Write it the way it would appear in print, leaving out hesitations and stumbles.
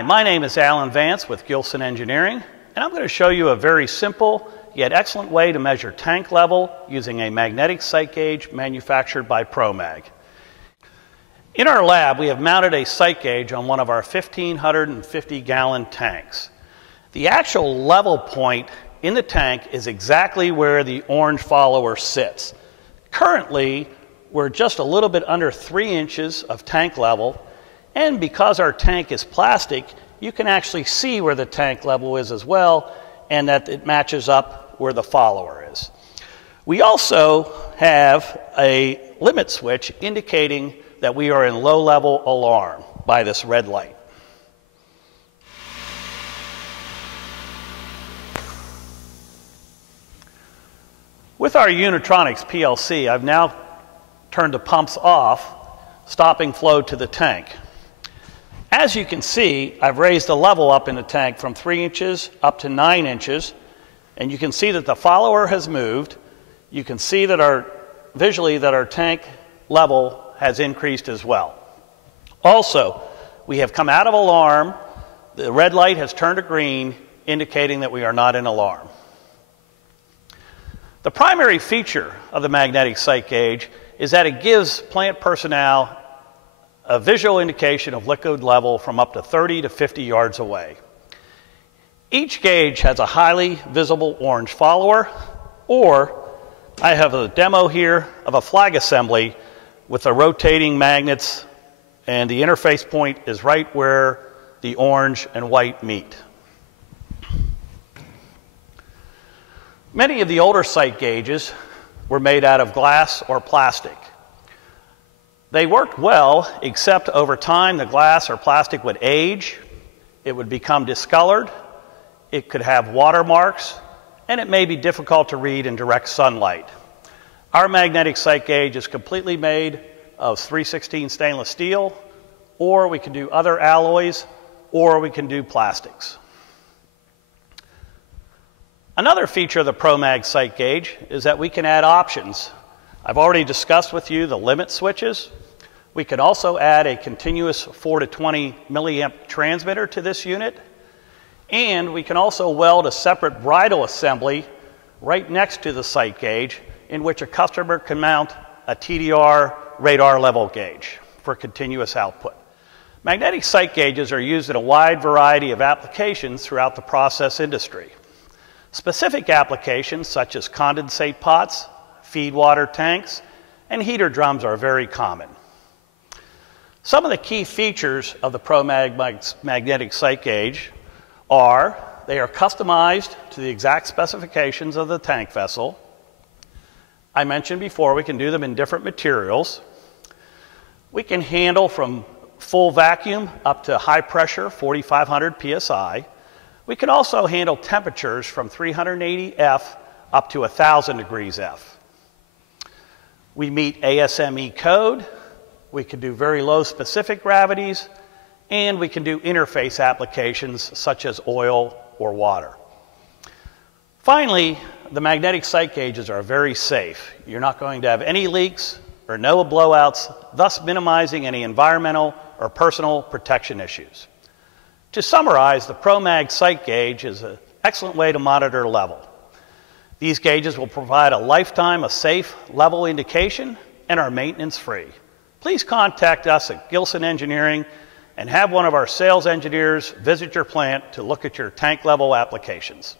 Hi, my name is Alan Vance with Gilson Engineering, and I'm going to show you a very simple yet excellent way to measure tank level using a magnetic sight gauge manufactured by Promag. In our lab, we have mounted a sight gauge on one of our 1,550-gallon tanks. The actual level point in the tank is exactly where the orange follower sits. Currently, we're just a little bit under 3 inches of tank level, and because our tank is plastic, you can actually see where the tank level is as well, and that it matches up where the follower is. We also have a limit switch indicating that we are in low-level alarm by this red light. With our Unitronics PLC, I've now turned the pumps off, stopping flow to the tank. As you can see, I've raised the level up in the tank from 3 inches up to 9 inches, and you can see that the follower has moved. You can see that visually that our tank level has increased as well. Also, we have come out of alarm. The red light has turned to green, indicating that we are not in alarm. The primary feature of the magnetic sight gauge is that it gives plant personnel a visual indication of liquid level from up to 30 to 50 yards away. Each gauge has a highly visible orange follower, or I have a demo here of a flag assembly with the rotating magnets, and the interface point is right where the orange and white meet. Many of the older sight gauges were made out of glass or plastic. They worked well, except over time the glass or plastic would age, it would become discolored, it could have watermarks, and it may be difficult to read in direct sunlight. Our magnetic sight gauge is completely made of 316 stainless steel, or we can do other alloys, or we can do plastics. Another feature of the Promag sight gauge is that we can add options. I've already discussed with you the limit switches. We can also add a continuous 4 to 20 milliamp transmitter to this unit, and we can also weld a separate bridle assembly right next to the sight gauge in which a customer can mount a TDR radar level gauge for continuous output. Magnetic sight gauges are used in a wide variety of applications throughout the process industry. Specific applications such as condensate pots, feed water tanks, and heater drums are very common. Some of the key features of the Promag magnetic sight gauge are they are customized to the exact specifications of the tank vessel. I mentioned before we can do them in different materials. We can handle from full vacuum up to high pressure, 4,500 psi. We can also handle temperatures from 380 F up to 1,000 degrees F. We meet ASME code. We can do very low specific gravities, and we can do interface applications such as oil or water. Finally, the magnetic sight gauges are very safe. You're not going to have any leaks or no blowouts, thus minimizing any environmental or personal protection issues. To summarize, the Promag sight gauge is an excellent way to monitor level. These gauges will provide a lifetime of safe level indication and are maintenance free. Please contact us at Gilson Engineering and have one of our sales engineers visit your plant to look at your tank level applications.